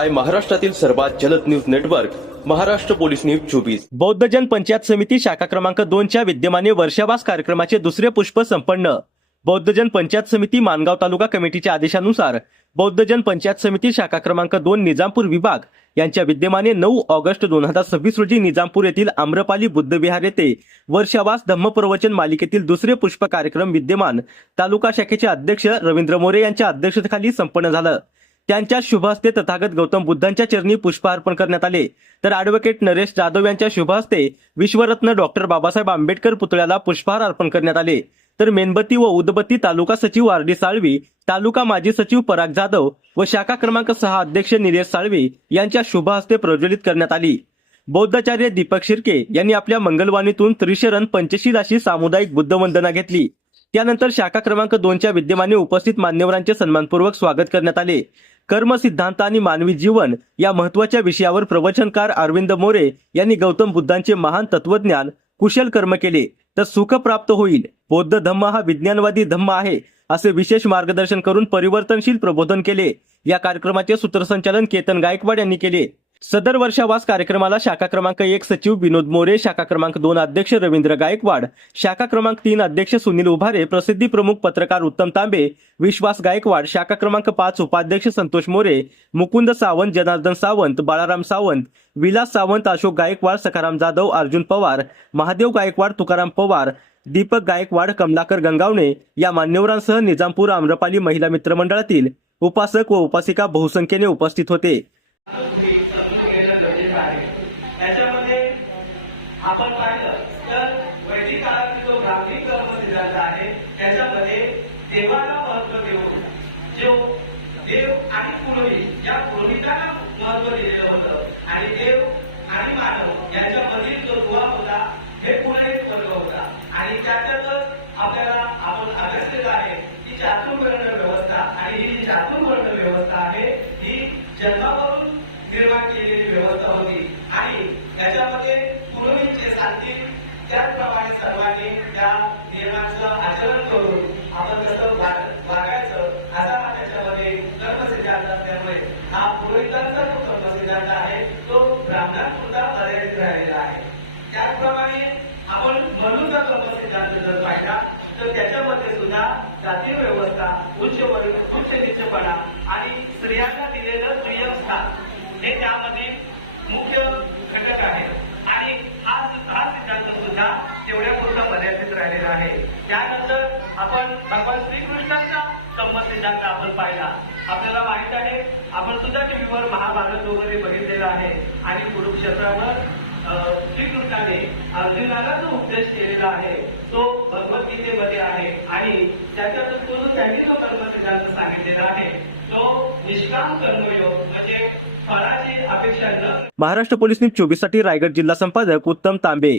पाहताय महाराष्ट्रातील सर्वात जलद news network Maharashtra police news 24। बौद्ध जन पंचायत समिती शाखा क्रमांक 2च्या विद्यमाने वर्षावास कार्यक्रमाचे दुसरे पुष्प संपन्न। बौद्ध जन पंचायत समिती मानगाव तालुका कमिटीच्या आदेशानुसार बौद्ध जन पंचायत समिती शाखा क्रमांक 2 निजामपूर विभाग यांच्या विद्यमाने 9 ऑगस्ट 2026 रोजी निजामपूर येथील आम्रपाली बुद्ध विहार येथे वर्षावास धम्मप्रवचन मालिकेतील दुसरे पुष्प कार्यक्रम विद्यमान तालुका शाखेचे अध्यक्ष रवींद्र मोरे यांच्या अध्यक्षतेखाली संपन्न झालं। त्यांच्या शुभ हस्ते तथागत गौतम बुद्धांच्या चरणी पुष्प अर्पण करण्यात आले, तर ॲडव्होकेट नरेश जाधव यांच्या शुभ हस्ते विश्वरत्न डॉक्टर बाबासाहेब आंबेडकर पुतळ्याला पुष्पहार अर्पण करण्यात आले, तर मेणबत्ती व उदबत्ती तालुका सचिव आर.डी. साळवी, तालुका माजी सचिव पराग जाधव व शाखा क्रमांक 6 अध्यक्ष निलेश साळवी यांच्या शुभ हस्ते प्रज्वलित करण्यात आली। बौद्धाचार्य दीपक शिर्के यांनी आपल्या मंगलवाणीतून त्रिशरण पंचशील अशी सामुदायिक बुद्धवंदना घेतली। त्यानंतर शाखा क्रमांक 2च्या विद्यमाने उपस्थित मान्यवरांचे सन्मानपूर्वक स्वागत करण्यात आले। कर्म सिद्धांत आणि मानवी जीवन या महत्त्वाच्या विषयावर प्रवचनकार अरविंद मोरे यांनी गौतम बुद्धांचे महान तत्वज्ञान कुशल कर्म केले तर सुख प्राप्त होईल, बौद्ध धम्म हा विज्ञानवादी धम्म आहे असे विशेष मार्गदर्शन करून परिवर्तनशील प्रबोधन केले। या कार्यक्रमाचे सूत्रसंचालन केतन गायकवाड यांनी केले। सदर वर्षावास कार्यक्रमाला शाखा क्रमांक 1 सचिव विनोद मोरे, शाखा क्रमांक 2 अध्यक्ष रवींद्र गायकवाड, शाखा क्रमांक 3 अध्यक्ष सुनील उभारे, प्रसिद्धी प्रमुख पत्रकार उत्तम तांबे, विश्वास गायकवाड, शाखा क्रमांक 5 उपाध्यक्ष संतोष मोरे, मुकुंद सावंत, जनार्दन सावंत, बाळाराम सावंत, विलास सावंत, अशोक गायकवाड, सखाराम जाधव, अर्जुन पवार, महादेव गायकवाड, तुकाराम पवार, दीपक गायकवाड, कमलाकर गंगावणे या मान्यवरांसह निजामपूर आम्रपाली महिला मित्र मंडळातील उपासक व उपासिका बहुसंख्येने उपस्थित होते। त्याच्यामध्ये आपण पाहिलं तर वैदिक काळातील जो ब्राह्मणी कर्म सिद्धांत आहे त्याच्यामध्ये देवाला महत्व देऊन जो देव आणि पुरोहित या पुरोहिताला महत्व दिलेलं होतं आणि देव आणि मानव यांच्यामधील जो दुवा होता हे पुढे एक वर्ग होता आणि त्याच्यातच आपल्याला आपण अभ्यासलेलं आहे की चातुर्वर्ण व्यवस्था आणि ही चातुर्वर्ण व्यवस्था आहे ही जन्मावरून निर्माण केलेली व्यवस्था होती आणि त्याच्यामध्ये पुरोहित जे सांगतील त्याचप्रमाणे सर्वांनी त्या नियमांचं आचरण करून आपण कसं वागायचं असा त्याच्यामध्ये कर्मसिद्धांत असल्यामुळे हा पुरोहितांचा जो कर्मसिद्धांत आहे तो ब्राह्मणांपुरता मर्यादित राहिलेला आहे। त्याचप्रमाणे आपण मनुचा कर्मसिद्धांत जर पाहिला तर त्याच्यामध्ये सुद्धा जातीय व्यवस्था, उच्च वर्ग, उच्च नीचपणा आणि स्त्रियांना दिलेलं दुय्यम स्थान हे त्यामध्ये मुख्य घटक आहे आणि हा सिद्धांत सुद्धा तेवढ्या पुरता मर्यादित राहिलेला आहे। त्यानंतर आपण भगवान श्रीकृष्णांचा संमत सिद्धांत आपण पाहिला। आपल्याला माहित आहे, आपण सुद्धा टीव्हीवर महाभारत वगैरे बघितलेला आहे आणि कुरुक्षेत्रावर श्रीकृष्णाने अर्जुनाला जो उपदेश केलेला आहे तो भगवद्गीतेमध्ये आहे आणि त्याच्यातून त्यांनी जो कर्म सिद्धांत सांगितलेला आहे तो निष्काम कर्मयोग म्हणजे फळाची अपेक्षा न। महाराष्ट्र पोलीस न्यूज 24 साठी रायगड जिल्हा संपादक उत्तम तांबे।